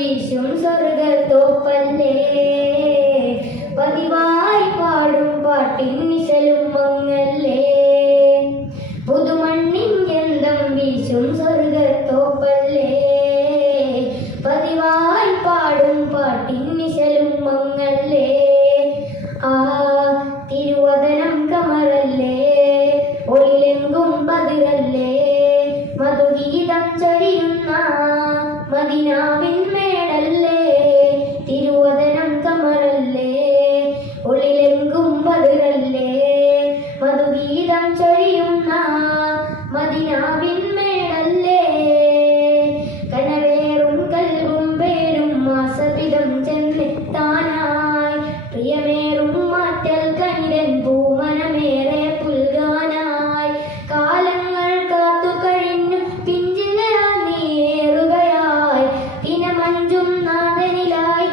വീശും സ്വർഗത്തോപ്പല്ലേ പതിവായി പാടും പാട്ടിൻ നിശലും മങ്ങല്ലേ പുതുമണ്ണിൻ ഗന്ധം വീശും സ്വർഗത്തോപ്പല്ലേ പതിവായി പാടും പാട്ടിൻ നിശലും മങ്ങല്ലേ ആ തിരുവദനം കമറല്ലേ ഒളിലെങ്കും ബദിറല്ലേ മധുഗീതം ചൊരിയുന്ന മദീനാവിൻ മേടല്ലേ തിരുവദനം കമറല്ലേ ഒളിലെങ്കും ബദിറല്ലേ മധുഗീതം ചൊരിയുന്ന മദീനാവിൻ മേടല്ലേ കനവേറും കൽവും പേരും മാസവിധം ചെന്നെത്താനായി പ്രിയമേറും മാറ്റൽ കനിരൻ പൂമനമേറെ പുൽകാനായി കാലങ്ങൾ കാത്തു കഴിഞ്ഞു പിഞ്ചിലരാൻ നീറുകയായി ദിനമഞ്ചും നാദനിലായി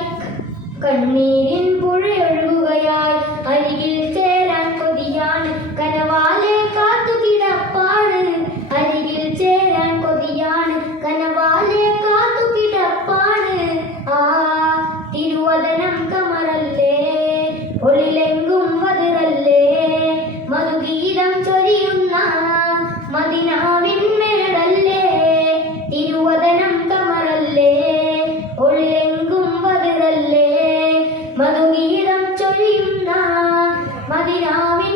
കണ്ണീരിൻ പുഴയൊഴുകുകയായി അരികിൽ ചേരാൻ കൊതിയാണ് കനവാലെ കാത്തു കിടപ്പാണ് അരികിൽ ചേരാൻ കൊതിയാണ് കനവാലെ കാത്തു കിടപ്പാണ് ആ തിരുവദനം കമറല്ലേ ഒളിലെങ്കും ബദിറല്ലേ മധുഗീതം ചൊരിയുന്ന മദീനാവിൻ മേടല്ലേ തിരുവദനം കമറല്ലേ ഒളിലെങ്കും ബദിറല്ലേ മധുഗീതം ചൊരിയുന്ന മദീനാവിൻ